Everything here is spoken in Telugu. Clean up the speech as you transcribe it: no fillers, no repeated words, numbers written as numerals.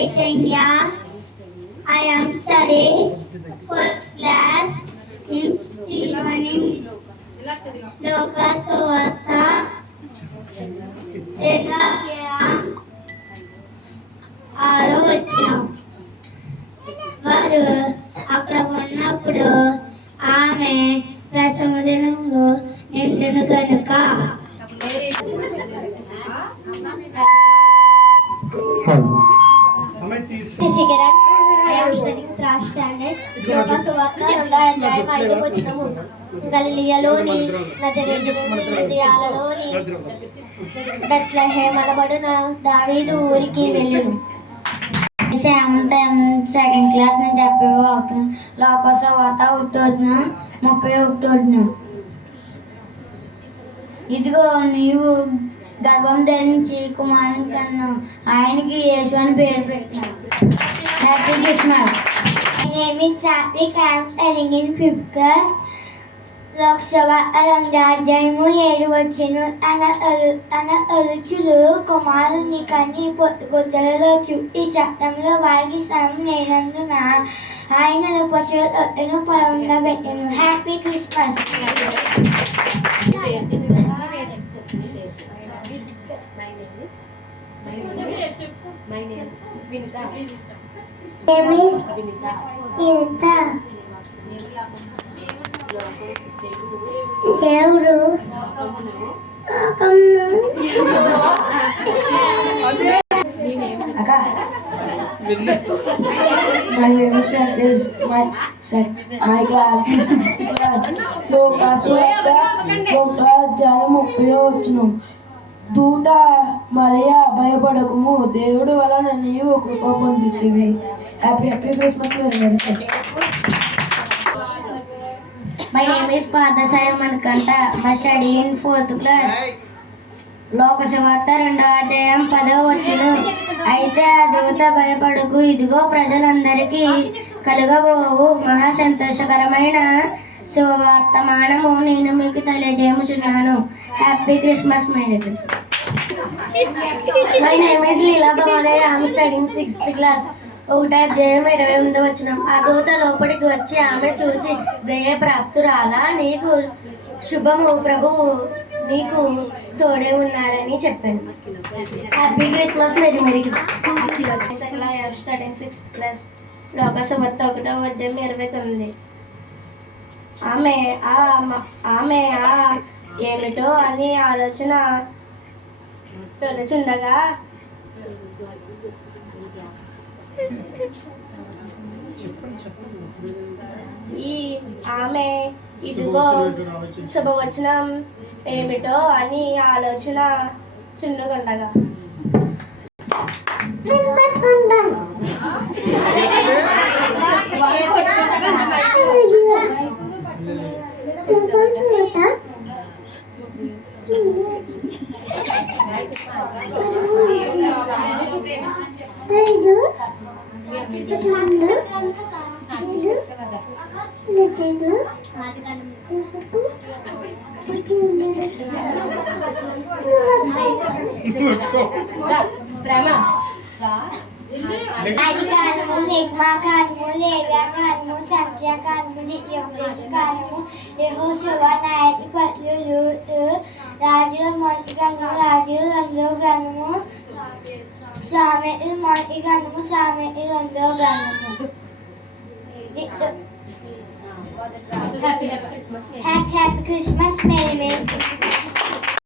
Chaitanya. I am studying first class in Stephen Lokaswata Dekakya ఆలోచన వారు అక్కడ ఉన్నప్పుడు ఆమె ప్రసవ దినంలో నిండును కనుక గలిలియలోని నజరేతులోని బెత్లెహేమ్ అనబడున దావీదు ఊరికి వెళ్ళెను. సెకండ్ క్లాస్ నుంచి చెప్పేవాళ్ళు లోకసువార్త 30 ఇదిగో నీవు గర్భం ధరించి కుమారుని కన్నా ఆయనకి యేసు అని పేరు పెట్టినారు. Happy Christmas. My name is Satvik. I am studying in 5th class. లోకసువార్త 2:7 అన అరుచులు కుమారుని కని గుడ్డలలో చుట్టి శబ్దంలో వారికి శ్రమం లేనందున ఆయనను పశువుల తొట్టెను పొందబెట్టెను. Happy Christmas. దేవుడు my class is 6th class. లోకసువార్త 1:30 దూత మరియా భయపడకుము, దేవుడు వలన నీవు కృప పొందితివి. Happy Christmas. My name is Padasaya Mankanta. I study in 4th class. లోకసువార్త 2:10 అయితే ఆ దూత భయపడకు, ఇదిగో ప్రజలందరికీ కలుగబోవు మహా సంతోషకరమైన సువర్తమానము నేను మీకు తెలియజేయుచున్నాను. Happy Christmas. Merry Christmas. My name is Leela Bhavane. I am studying 6th class. 1:28 ఆ దూత లోపలికి వచ్చి ఆమె చూచి దయ ప్రాప్తురాలా, నీకు శుభము, ప్రభువు నీకు తోడే ఉన్నాడని చెప్పాను. Happy Christmas. Merry Christmas. I am studying 6th class. లోకసువార్త 1:29 ఆమె ఏమిటో అని ఆలోచన తొలుచుండగా ఆమె ఇదిగో శుభవచనం ఏమిటో అని ఆలోచన చుండగండగా ఆదికాలము, నిర్మాకాలము, లేవ్యాకాలము, సంఖ్యాకాలము, నిత్యోపదేశకాలము, యెహోషువ, నాయకుని పత్రులు, రాజుల మొదటి గణము, రాజుల రెండవ గణము, సామెతల మొదటి గణము, సామెతల రెండవ గణము. Happy Christmas. మేరీ